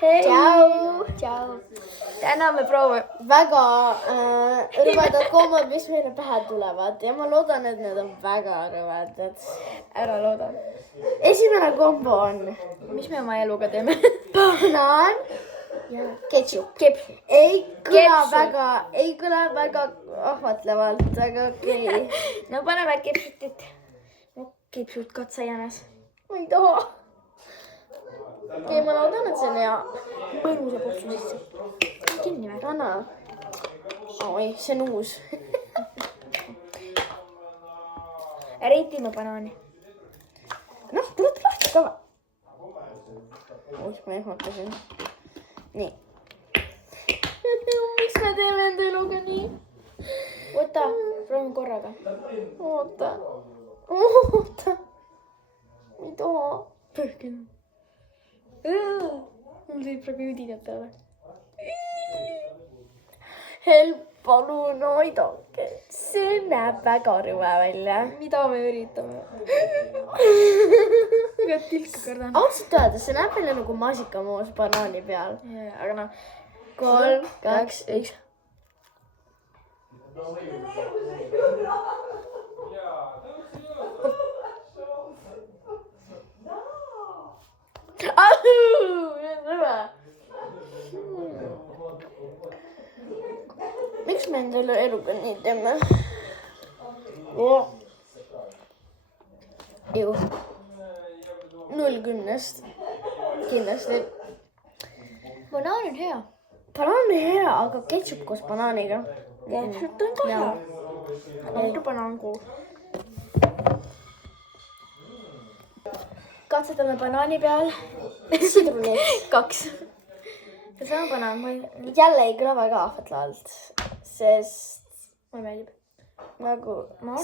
Hei! Tšau! Täna me proovime Väga rõvedad kombad, mis meile pähe tulevad ja ma loodan, et need on väga rõvedad. ära looda. Esimene kombo on Mis me oma eluga teeme? banaan ja ketšup. Ei kõla väga ahvatlevalt, aga okei. No paneme kipsutit. No kipsut katsa jänes. Ma ei taha. Okei, ma loodan, et see on hea. Mõnusa potsu sisse. Kinni või? Anna. Oi, see on uus. Reitime banaani. Noh, tuleb lahti ka. Oih, ma ehmatasin. Nii. Miks me teeme enda eluga nii? Võta, proovime korraga. Oota. Ei taha. Pöhkina. Mul tuli praegu judinad peale. Help, palun aidake. See näeb väga rõve välja. Mida me üritame? Iga tilka kardan. Ausalt öeldes, see näeb välja nagu maasikamoos banaani peal. Aga noh. 3, 2, 1. Miks me endale eluga nii teeme? Ju. 0 10-st. Kindlasti. Banaan on hea. Banaan on hea, aga ketšup koos banaaniga. Ketšup on ka hea. Aga banaan koos. Katsetame banaani peal. Sidrunit. 2. Seesama banaan, ma ei... Jälle ei kõla väga ahvatlevalt, sest Mulle meeldib. nagu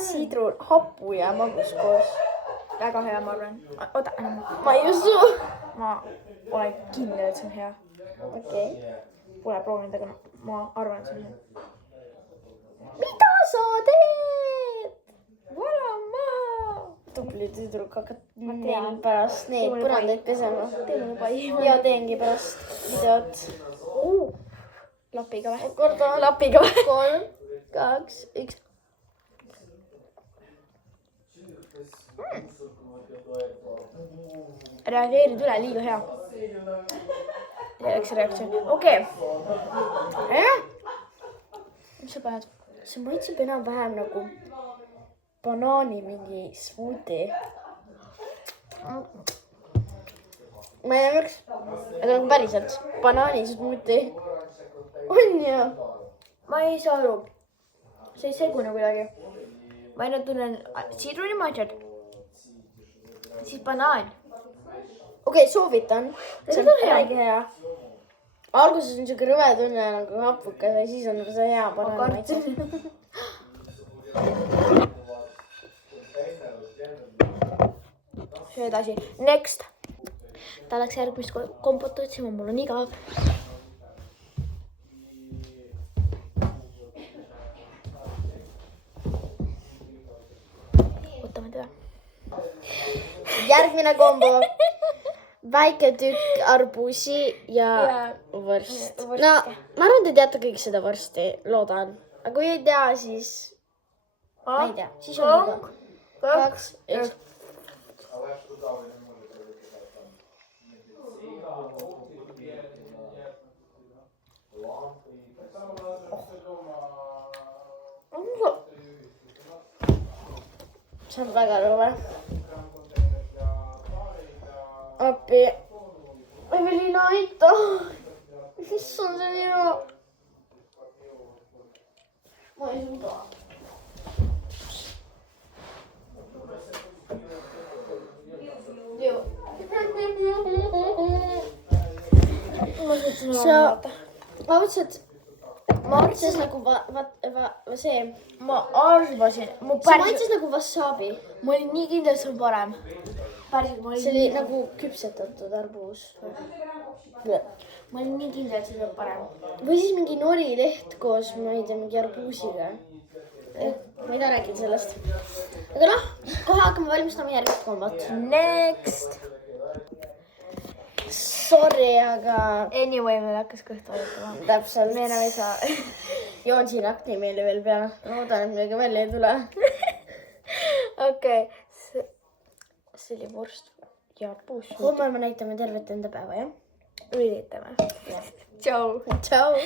sidrun, hapu ja magus koos. Väga hea, ma arvan. Oota, enam. Ma ei usu. Ma olen kindel, et see on hea. Okei. Pole proovinud, aga ma arvan, et see on hea. Mida sa teed? Vala maha! Tubli tüdruk, hakkad Ma neil tean. pärast neid Teeme põrandaid pesema. Teeme pai. Ja teengi pärast videot. Lapiga või? Korda. Lapiga või? 3, 2, 1. Reageerid üle, liiga hea. Üks reaktsioon. Okei. Mis sa paned? See maitseb enam-vähem nagu banaani mingi smuuti. Ma ei tea, miks. Aga nagu päriselt. Banaani smuuti. On ju? Ma ei saa aru. See ei segune kuidagi. Ma ainult tunnen sidruni matšad. Siis banaan. Okei, soovitan. See on hea. väga hea. Alguses on siuke rõve tunne nagu hapukas ja siis on see hea banaani maitse. Söö edasi. Next. Ta läks järgmist kompot otsima, mul on igav. Võtame teda. Järgmine kombo. Väike tükk arbuusi ja vorst. No, ma arvan, te teate kõik seda vorsti, loodan. Aga kui ei tea, siis ma ei tea. Siis on juba 2, 1. See on väga rõve. Appi. Evelina, aita. Mis on see nii hea? Ma ei suuda. Ma mõtlesin nagu see. Ma arvasin. See maitses nagu wasabi. Ma olin nii kindel, et see on parem. Päriselt, ma See oli nagu küpsetatud arbuus. Ma olin nii kindel, et see on parem. Või siis mingi norileht koos, ma ei tea, mingi arbuusiga. Ma ei taha rääkida sellest. Aga noh, kohe hakkame valmistama järgmist kombot. Next. Sorry, aga Anyway, meil hakkas kõht valutama. täpselt. Me enam ei saa. Joon siin akni meile veel peale. Loodan, et meiega välja ei tule. Okei. See oli vorst ja puus. Homme me näitame tervet enda päeva, jah? Üritame. Tšau. Tšau.